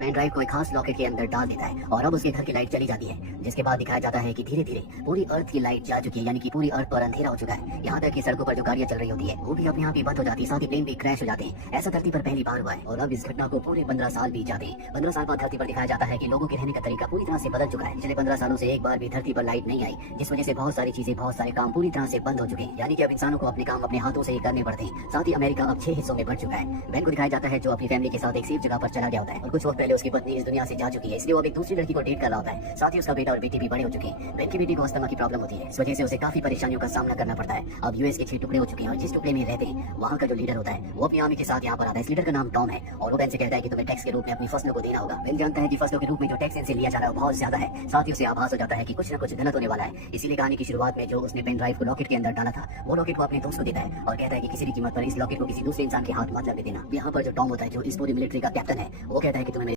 Pen drive को एक खास लॉकेट के अंदर डाल देता है और अब उसके घर की लाइट चली जाती है, जिसके बाद दिखाया जाता है कि धीरे धीरे पूरी अर्थ की लाइट जा चुकी है, यानी कि पूरी अर्थ पर अंधेरा हो चुका है। यहाँ तक कि सड़कों पर जो गाड़ियां चल रही होती है वो भी अपने आप ही बंद हो जाती है, साथ ही प्लेन भी क्रैश हो जाते हैं। ऐसा धरती पर पहली बार हुआ है और अब इस घटना को पूरे 15 साल बीत जाते हैं। 15 साल बाद धरती पर दिखाया जाता है कि लोगों के रहने का तरीका पूरी तरह से बदल चुका है। पिछले 15 सालों से एक बार भी धरती पर लाइट नहीं आई, जिस वजह से बहुत सारी चीजें, बहुत सारे काम पूरी तरह से बंद हो चुके हैं, यानी कि अब इंसानों को अपने काम अपने हाथों से ही करने पड़ते हैं। साथ ही अमेरिका अब 6 हिस्सों में बढ़ चुका है। बेन को दिखाया जाता है जो अपनी फैमिली के साथ एक सेफ जगह पर चला गया होता है और कुछ वक्त पहले उसकी पत्नी इस दुनिया से जा चुकी है, इसलिए वो अब एक दूसरी लड़की को डेट कर रहा होता है। साथ ही उसका बेटा और बेटी भी बड़े हो चुके हैं। बेन की बेटी को अस्थमा की प्रॉब्लम होती है, इस वजह से उसे काफी परेशानियों का सामना करना पड़ता है। अब यूएस के 6 टुकड़े हो चुके हैं और जिस टुकड़े में रहते हैं वहाँ का जो लीडर होता है वो अपनी आर्मी के साथ यहाँ पर आता है। इस लीडर का नाम टॉम है और वो बेन से कहता है कि तुम्हें टैक्स के रूप में अपनी फसलों को देना होगा। बेन जानता है कि फसलों के रूप में जो टैक्स इनसे लिया जा रहा है वो बहुत ज्यादा है। साथ ही उसे आभास हो जाता है कि कुछ न कुछ गलत होने वाला है। इसीलिए कहानी की शुरुआत में जो उसने पेन ड्राइव को लॉकेट के अंदर डाला था वो लॉकेट को अपने दोस्त को देता है और कहता है कि किसी भी कीमत पर इस लॉकेट को किसी दूसरे इंसान के हाथ मत लगने देना। यहाँ पर जो टॉम होता है, जो इस पूरी मिलिट्री का कैप्टन है, वो कहता है कि तुम्हें